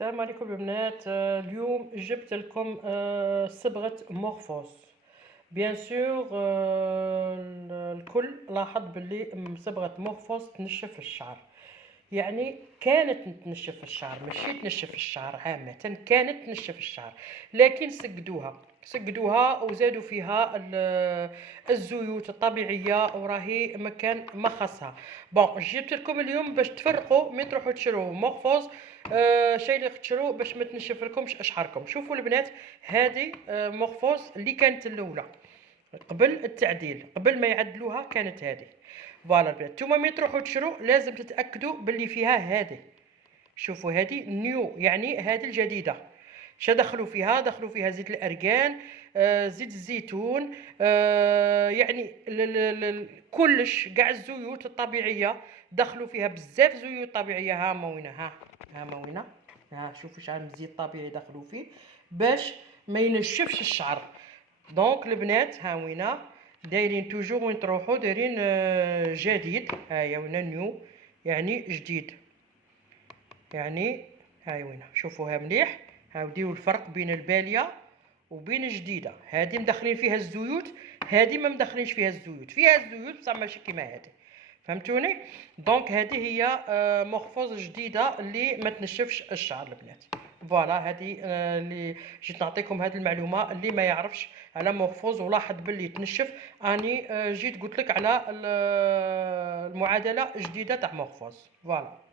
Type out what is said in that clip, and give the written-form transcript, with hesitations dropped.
السلام عليكم البنات. اليوم جبت لكم صبغة مورفوس. بيان سور الكل لاحظ باللي صبغة مورفوس تنشف الشعر، يعني كانت تنشف الشعر، ماشي تنشف الشعر عامة، كانت تنشف الشعر لكن سقدوها وزادوا فيها الزيوت الطبيعية وراهي مكان ما خاصها. بون جبت لكم اليوم باش تفرقوا من تروحوا تشروا مورفوز شيء اللي تشرو باش ما تنشف لكمش اشعاركم. شوفوا البنات، هذه مورفوز اللي كانت الاولى قبل التعديل، قبل ما يعدلوها كانت هذه. فوالا البنات، نتوما ملي تروحوا تشرو لازم تتاكدوا باللي فيها هذه. شوفوا هذه نيو، يعني هذه الجديده. دخلوا فيها زيت الارغان، زيت الزيتون، يعني كلش كاع الزيوت الطبيعيه دخلوا فيها، بزاف زيوت طبيعيه. ها موينه، ها موينه، ها شوفوا شحال من زيت طبيعي دخلوا فيه باش ما ينشفش الشعر. دونك البنات ها وينا دايرين توجور وين تروحوا دايرين جديد. هاهي وين نيو، يعني جديد، يعني هاي وين شوفوها مليح. هاو ديروا الفرق بين الباليه وبين جديده. هذه مدخلين فيها الزيوت، هذه ما مدخلينش فيها الزيوت، فيها الزيوت بصح ماشي كيما هذه، فهمتوني؟ دونك هذه هي مورفوز جديده اللي ما تنشفش الشعر البنات. فوالا هذه اللي جيت نعطيكم هذه المعلومه. اللي ما يعرفش على مورفوز ولاحظ باللي تنشف، اني جيت قلت لك على المعادله الجديده تاع مورفوز. فوالا.